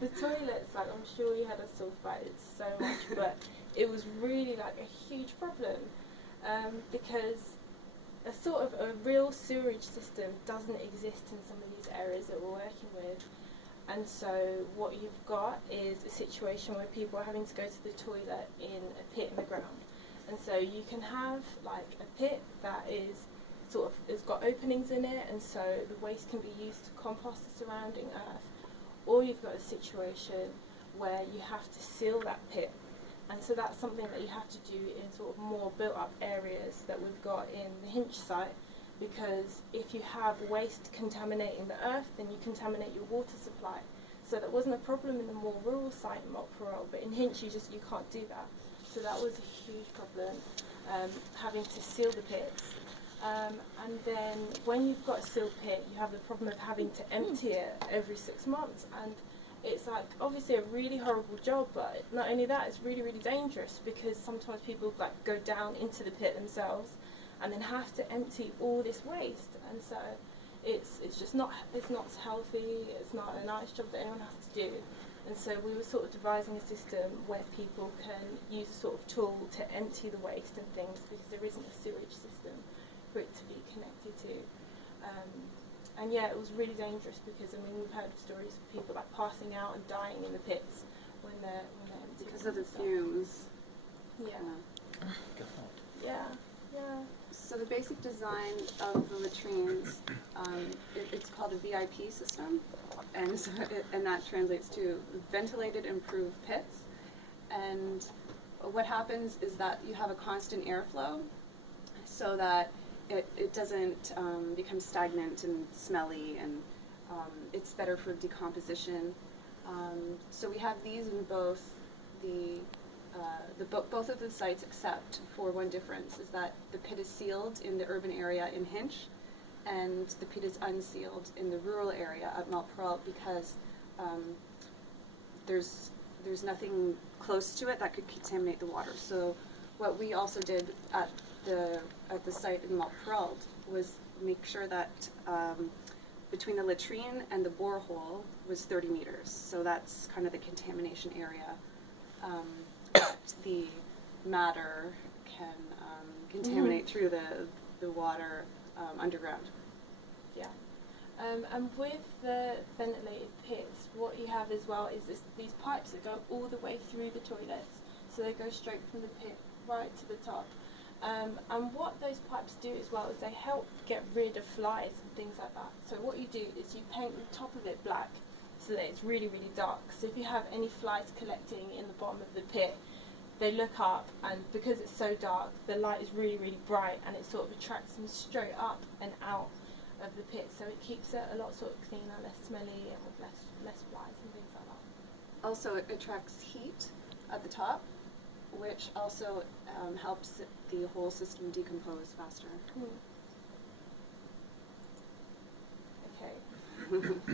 The toilets, like I'm sure you had us talk about it so much, but it was really like a huge problem because a sort of a real sewerage system doesn't exist in some of these areas that we're working with. And so what you've got is a situation where people are having to go to the toilet in a pit in the ground. And so you can have like a pit that is sort of, it's got openings in it, and so the waste can be used to compost the surrounding earth. Or you've got a situation where you have to seal that pit. And so that's something that you have to do in sort of more built up areas that we've got in the Hinch site, because if you have waste contaminating the earth, then you contaminate your water supply. So that wasn't a problem in the more rural site in Montparole, but in Hinch you can't do that. So that was a huge problem, having to seal the pits. And then when you've got a sealed pit, you have the problem of having to empty it every 6 months. And it's like obviously a really horrible job, but not only that, it's really, really dangerous, because sometimes people like go down into the pit themselves and then have to empty all this waste. And so it's just not healthy, it's not a nice job that anyone has to do. And so we were sort of devising a system where people can use a sort of tool to empty the waste and things, because there isn't a sewage system for it to be connected to. And yeah, it was really dangerous, because I mean we've heard stories of people like passing out and dying in the pits when they're empty. Because of the fumes. Yeah. Yeah. Yeah. So the basic design of the latrines, it's called a VIP system, and so and that translates to ventilated improved pits. And what happens is that you have a constant airflow, so that it doesn't become stagnant and smelly, and it's better for decomposition. So we have these in both both of the sites, except for one difference, is that the pit is sealed in the urban area in Hinch, and the pit is unsealed in the rural area at Montparole, because there's nothing close to it that could contaminate the water. So what we also did at the site in Montparole was make sure that between the latrine and the borehole was 30 meters. So that's kind of the contamination area. The matter can contaminate through the water underground. Yeah. And with the ventilated pits, what you have as well is these pipes that go all the way through the toilets. So they go straight from the pit right to the top. And what those pipes do as well is they help get rid of flies and things like that. So what you do is you paint the top of it black so that it's really, really dark. So if you have any flies collecting in the bottom of the pit, they look up, and because it's so dark, the light is really, really bright, and it sort of attracts them straight up and out of the pit. So it keeps it a lot sort of cleaner, less smelly, and with less flies and things like that. Also, it attracts heat at the top, which also helps the whole system decompose faster. Okay.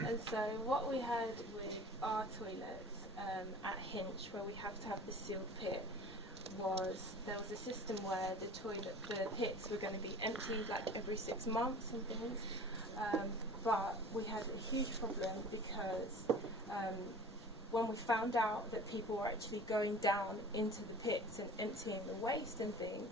And so what we had with our toilets at Hinch, where we have to have the sealed pit, was there was a system where the pits were going to be emptied like every 6 months and things, but we had a huge problem because when we found out that people were actually going down into the pits and emptying the waste and things,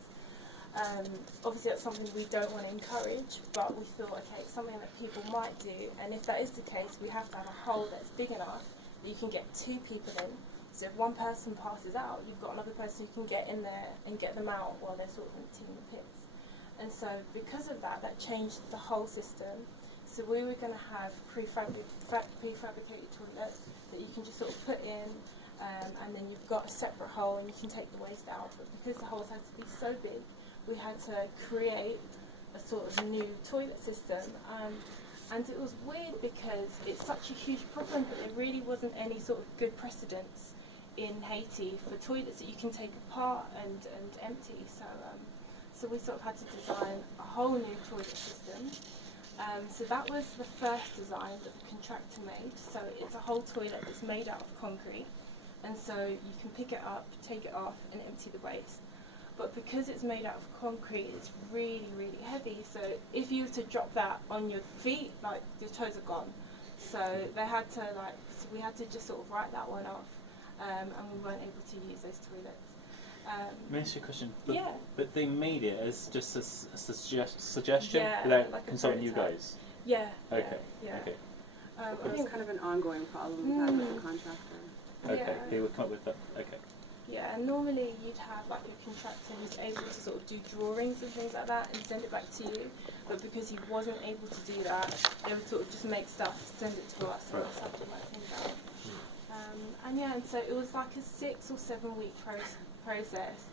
obviously that's something we don't want to encourage, but we thought, okay, it's something that people might do, and if that is the case, we have to have a hole that's big enough that you can get 2 people in. So if one person passes out, you've got another person who can get in there and get them out while they're sort of emptying the pits. And so because of that, that changed the whole system. So we were going to have prefabricated toilets that you can just sort of put in, and then you've got a separate hole and you can take the waste out. But because the holes had to be so big, we had to create a sort of new toilet system. And it was weird because it's such a huge problem, but there really wasn't any sort of good precedence in Haiti for toilets that you can take apart and empty. So we sort of had to design a whole new toilet system. So that was the first design that the contractor made. So it's a whole toilet that's made out of concrete, and so you can pick it up, take it off, and empty the waste. But because it's made out of concrete, it's really, really heavy. So if you were to drop that on your feet, like your toes are gone. So they had to so we had to just sort of write that one off, and we weren't able to use those toilets. May I ask you a question? Yeah. But they made it as just a suggestion Yeah, without like a consulting you prototype. guys? Yeah. Okay. Yeah. Okay. I think it's kind of an ongoing problem we've had with the contractor. Okay. Yeah. They would come up with that. Okay. Yeah, and normally you'd have like a contractor who's able to sort of do drawings and things like that and send it back to you. But because he wasn't able to do that, they would sort of just make stuff, send it to us, and we'll have to work things out. And so it was like a 6 or 7 week process,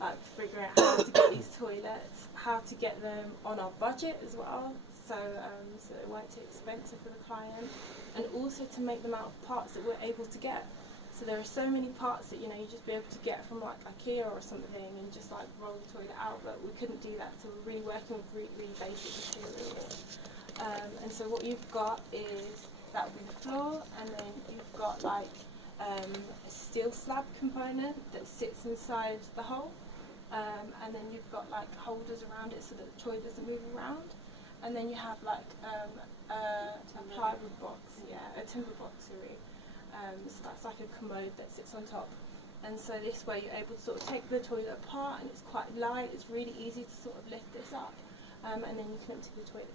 like figuring out how to get these toilets, how to get them on our budget as well, so they weren't too expensive for the client, and also to make them out of parts that we're able to get. So there are so many parts that, you know, you'd just be able to get from like IKEA or something and just like roll the toilet out, but we couldn't do that, so we're really working with really basic materials. And so what you've got is, that would be the floor, and then you've got like a steel slab component that sits inside the hole, and then you've got like holders around it so that the toilet doesn't move around, and then you have like a plywood box, a timber box, sorry. So that's like a commode that sits on top, and so this way you're able to sort of take the toilet apart, and it's quite light, it's really easy to sort of lift this up, and then you can empty the toilet